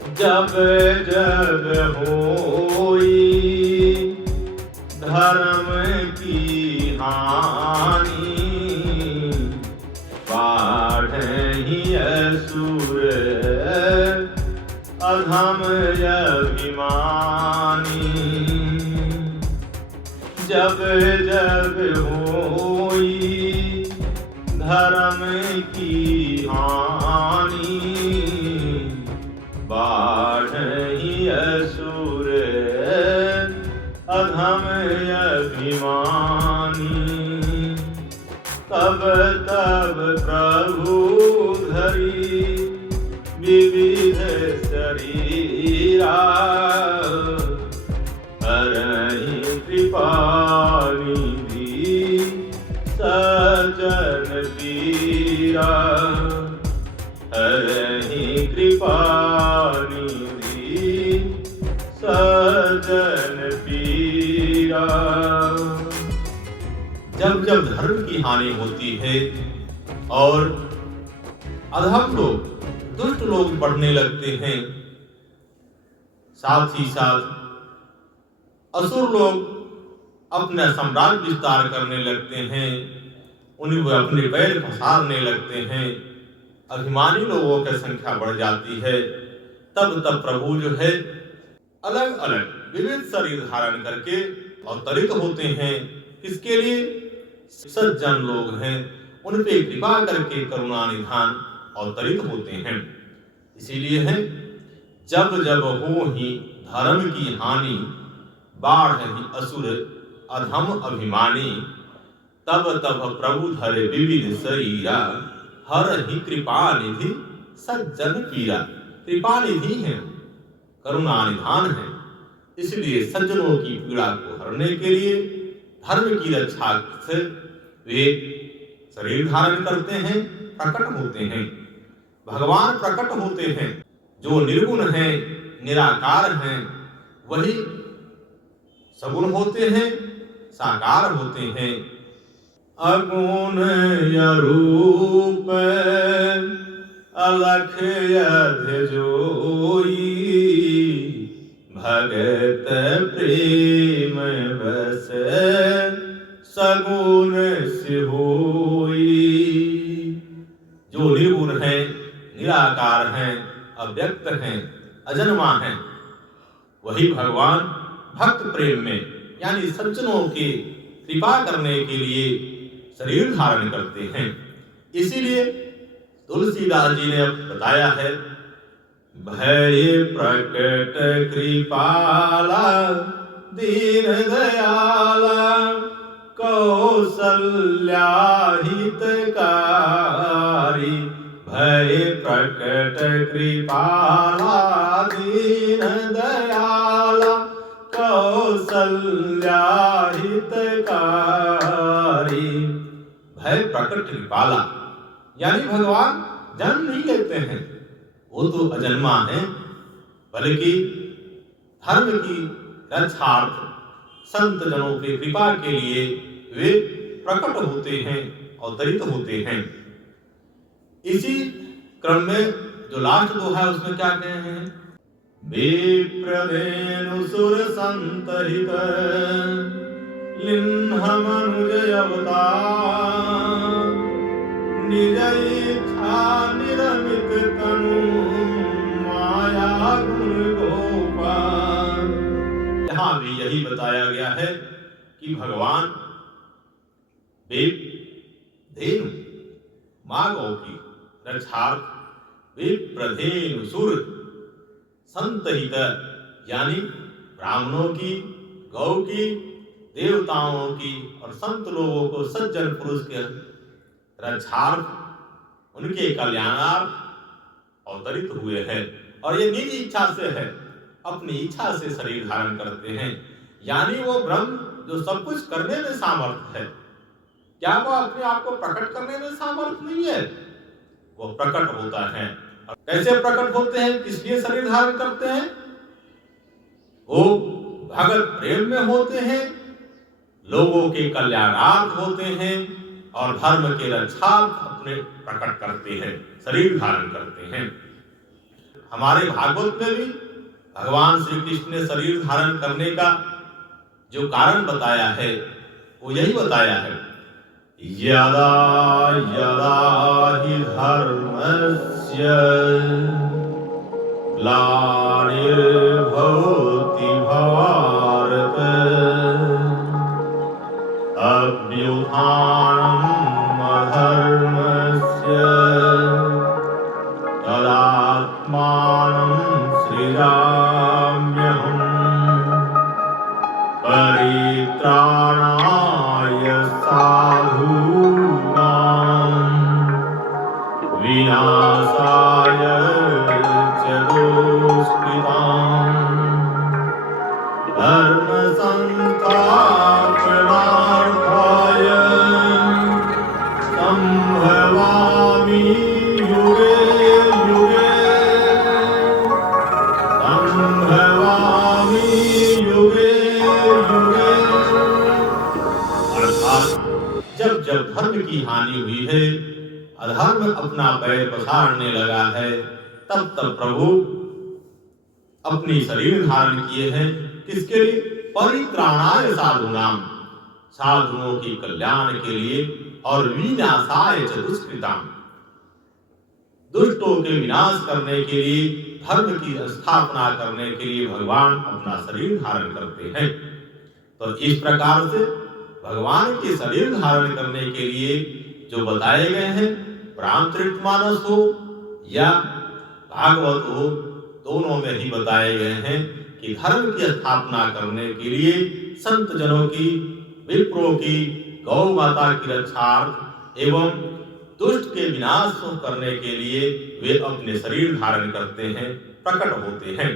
जब जब होई धर्म की हानि, बाढ़हि असुर अधम अभिमानी। जब जब होई धर्म की हानि, बाढ़हि असुर अधम अभिमानी। तब तब प्रभु धरि विविध शरीरा, हरहि कृपा निधि सज्जन पीरा, हरहि कृपा निधि सज्जन पीरा। जब जब धर्म की हानि होती है और अधम लोग, दुष्ट लोग बढ़ने लगते हैं, साथ ही साथ असुर लोग अपना साम्राज्य विस्तार करने लगते हैं, उन्हें वो अपने पैर पसारने लगते हैं, अभिमानी लोगों की संख्या बढ़ जाती है, तब तब प्रभु जो है अलग अलग विविध शरीर धारण करके अवतरित होते हैं। किसके लिए? सज्जन लोग हैं, उन पे कृपा करके करुणा निधान अवतरित होते हैं। इसीलिए है जब जब हो ही धर्म की हानि, बाढ़हि असुर अधम अभिमानी। तब तब प्रभु धरे विविध शरीरा, हरहि कृपा निधि सज्जन पीरा। कृपा निधि है, करुणा निधान है, इसलिए सज्जनों की पीड़ा को हरने के लिए धर्म की रक्षा से वे शरीर धारण करते हैं, प्रकट होते हैं। भगवान प्रकट होते हैं, जो निर्गुण हैं, निराकार हैं, वही सगुण होते हैं, साकार होते हैं। अगुण अरूप अलख अध जोई, भगत प्रेम बस सगुण से होई। जो निर्गुण है, निराकार हैं, अव्यक्त हैं, अजन्मा हैं, वही भगवान भक्त प्रेम में यानी सज्जनों की कृपा करने के लिए शरीर धारण करते हैं। इसीलिए तुलसीदास जी ने बताया है, भय प्रकट कृपाला दीन दयाला, कौसल्या हितकारी। भय प्रकट कृपाला दीन दयाला, कौसल्या हितकारी। भय प्रकट कृपाला यानी भगवान जन्म नहीं लेते हैं, वो तो अजन्मा है, बल्कि धर्म की रक्षार्थ संत जनों की कृपा के लिए वे प्रकट होते हैं, अवतरित होते हैं। इसी क्रम में जो लास्ट दोहा है उसमें क्या कहे हैं? विप्रधेनु सुर संतहित लिन्ह मनुज अवतार, निज इच्छा निरमित तनु माया गुण गोपाल। यहाँ भी यही बताया गया है कि भगवान विप्रधेनु माँ गौ की रक्षार्थ, विप्रधेनु सुर संतहित यानी ब्राह्मणों की, गौ की, देवताओं की और संत लोगों को, सज्जन पुरुष के रक्षार्थ, उनके कल्याणार्थ अवतरित हुए हैं। और ये निज इच्छा से है, अपनी इच्छा से शरीर धारण करते हैं। यानी वो ब्रह्म जो सब कुछ करने में सामर्थ है, क्या वो अपने आप को प्रकट करने में सामर्थ नहीं है? वो प्रकट होता है। कैसे प्रकट होते हैं, किस लिए शरीर धारण करते हैं? वो भगत प्रेम में होते हैं, लोगों के कल्याणार्थ होते हैं और धर्म के रक्षार्थ अपने प्रकट करते हैं, शरीर धारण करते हैं। हमारे भागवत में भी भगवान श्री कृष्ण ने शरीर धारण करने का जो कारण बताया है वो यही बताया है, यदा यदा हि धर्मस्य ग्लानिर्भवति भारत अभ्युत्थानम् अधर्मस्य तदात्मानं सृजाम्यहम् परित्राणाय साधूनां विनाशाय च दुष्कृतां धर्म संस्थापनार्थाय संभवामि युगे युगे संभवामि युगे युगे। अर्थात जब जब धर्म की हानि हुई है, अधर्म अपना पैर पसारने लगा है, तब तब प्रभु अपनी शरीर धारण किए हैं। किसके लिए? परित्राणाय साधूनाम, साधुओं के कल्याण के लिए, और विनाशाय च दुष्कृताम, दुष्टों के विनाश करने के लिए, धर्म की स्थापना करने के लिए भगवान अपना शरीर धारण करते हैं। तो इस प्रकार से भगवान के शरीर धारण करने के लिए जो बताए गए हैं, रामचरितमानस हो या भागवत हो, दोनों में ही बताए गए हैं कि धर्म की स्थापना करने के लिए संत जनों की, विप्रों की, गौ माता की रक्षार्थ एवं दुष्ट के विनाश करने के लिए वे अपने शरीर धारण करते हैं, प्रकट होते हैं।